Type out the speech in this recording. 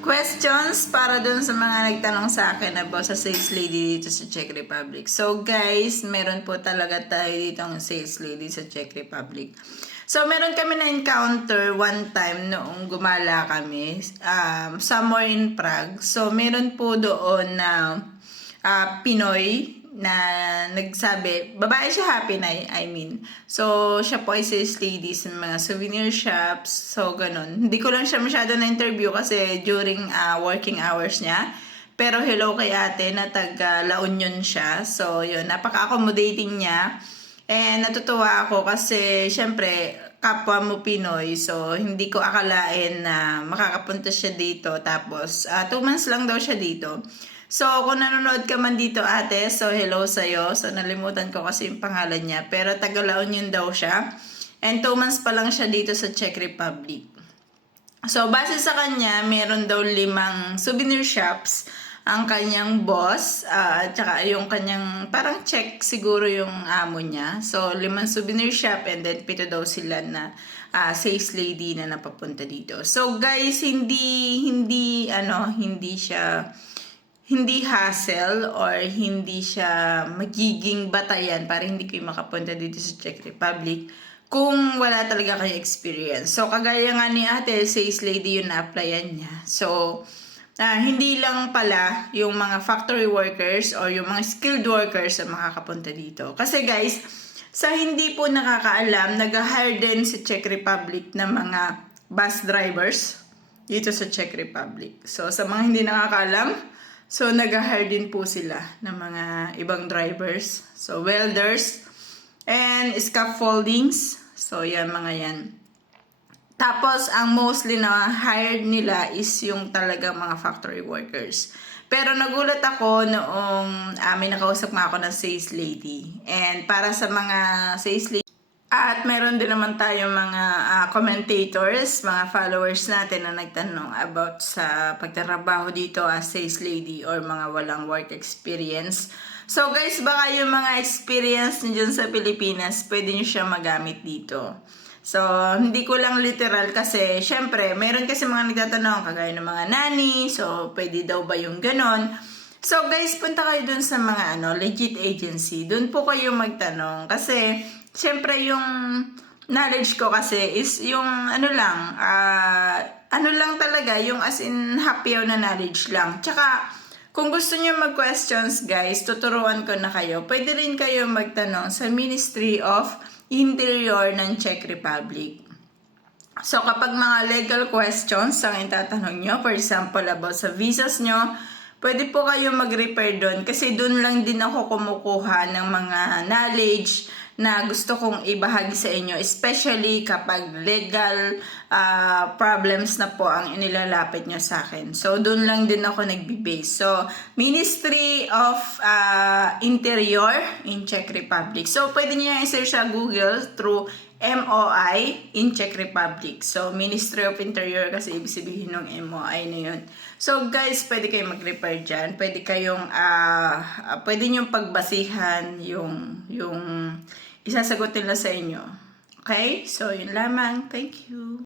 Questions para dun sa mga nagtanong sa akin about sa sales lady dito sa Czech Republic. So guys, meron po talaga tayo dito ang sales lady sa Czech Republic. So meron kami na encounter one time noong gumala kami somewhere in Prague. So meron po doon na Pinoy na nagsabi, babae siya, happy na, I mean. So, siya po ay sales lady sa mga souvenir shops. So, ganun. Hindi ko lang siya masyado na-interview kasi during working hours niya. Pero hello kay ate na taga La Union siya. So, yun, napaka-accommodating niya. And natutuwa ako kasi, syempre, kapwa mo Pinoy. So, hindi ko akalain na makakapunta siya dito. Tapos, 2 months lang daw siya dito. So, kung nanonood ka man dito ate, so hello sa'yo. So, nalimutan ko kasi yung pangalan niya. Pero taga-La Union daw siya. And 2 months pa lang siya dito sa Czech Republic. So, base sa kanya, meron daw 5 souvenir shops ang kanyang boss. At saka yung kanyang, parang Czech siguro yung amo niya. So, 5 souvenir shop and then 7 daw sila na sales lady na napapunta dito. So, guys, hindi hassle or hindi siya magiging batayan para hindi kayo makapunta dito sa Czech Republic kung wala talaga kayo experience. So, kagaya nga ni ate, sales lady yung na-applyan niya. So, hindi lang pala yung mga factory workers or yung mga skilled workers ang makakapunta dito. Kasi guys, sa hindi po nakakaalam, nag-hire din sa Czech Republic ng mga bus drivers dito sa Czech Republic. So, sa mga hindi nakakaalam, so, nag-hire din po sila ng mga ibang drivers. So, welders and scaffoldings. So, yan, mga yan. Tapos, ang mostly na hired nila is yung talagang mga factory workers. Pero nagulat ako noong may nakausap nga ako ng sales lady. And para sa mga sales lady, at meron din naman tayong mga commentators, mga followers natin na nagtanong about sa pagtatrabaho dito as sales lady or mga walang work experience. So guys, baka yung mga experience nyo dyan sa Pilipinas, pwede nyo siya magamit dito. So, hindi ko lang literal kasi, syempre, meron kasi mga nagtatanong, kagaya ng mga nanny, so pwede daw ba yung ganon? So guys, punta kayo dun sa mga legit agency. Dun po kayo magtanong kasi siyempre yung knowledge ko kasi is yung ano lang talaga, yung as in happy na knowledge lang. Tsaka kung gusto niyo mag-questions guys, tuturuan ko na kayo. Pwede rin kayo magtanong sa Ministry of Interior ng Czech Republic. So kapag mga legal questions ang itatanong nyo, for example about sa visas nyo, pwede po kayo mag-refer doon kasi doon lang din ako kumukuha ng mga knowledge na gusto kong ibahagi sa inyo, especially kapag legal problems na po ang inilalapit nyo sa akin. So, doon lang din ako nagbe-base. So, Ministry of Interior in Czech Republic. So, pwede nyo yung i-search sa Google through MOI in Czech Republic. So, Ministry of Interior kasi ibig sabihin ng MOI na yun. So, guys, pwede kayong mag-refer dyan. Pwede kayong, pwede nyo pagbasihan yung isasagot nila sa inyo. Okay? So, yun lamang. Thank you.